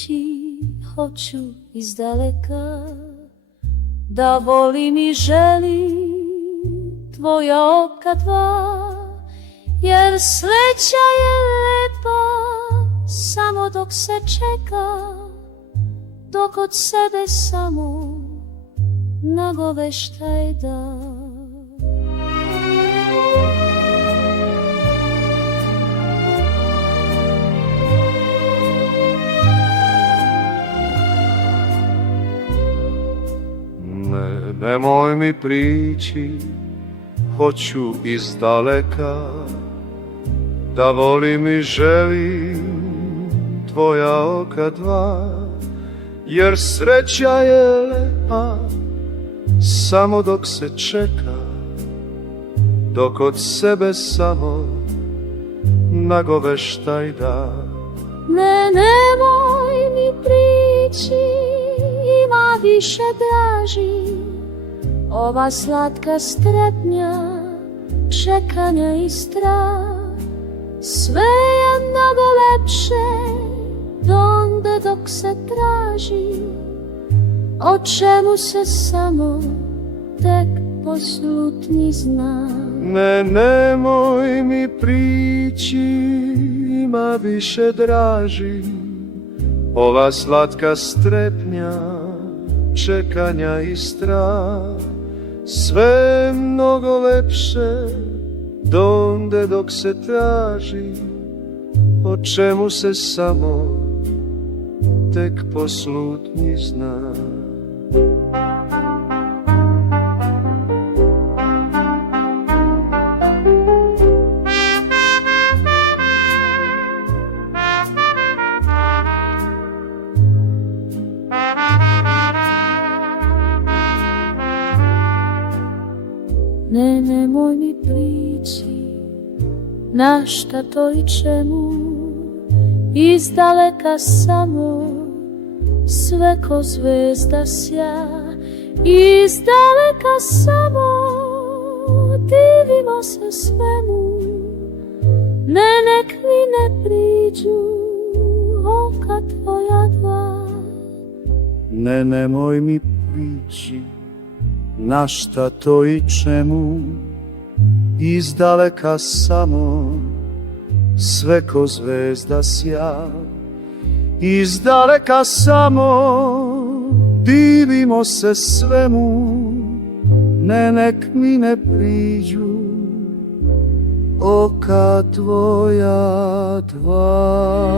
prići, hoću izdaleka, da volim i želim tvoja oka dva, jer sreća je lepa samo dok se čeka, dok od sebe samo nagoveštaj da. Nemoj mi prići, hoću izdaleka, da volim i želim tvoja oka dva, jer sreća je lepa samo dok se čeka, dok od sebe samo nagoveštaj da. Ne, nemoj mi prići, ima više draži ova slatka strepnja, čekanja i strah. Sve je mnogo lepše donde dok se traži, o čemu se samo tek poslutni zna. Ne, nemoj mi prići, ima više draži ova slatka strepnja, čekanja i strah. Sve je mnogo lepše donde dok se traži, o čemu se samo tek poslutni zna. Ne, nemoj mi prići, na šta to i čemu, izdaleka samo sve ko zvezda sja, izdaleka samo divimo se svemu. Ne, nek mi ne priđu oka tvoja dva. Ne, nemoj mi prići, na šta to i čemu, izdaleka samo sve ko zvezda sja, izdaleka samo divimo se svemu. Ne, nek mi ne priđu oka tvoja dva.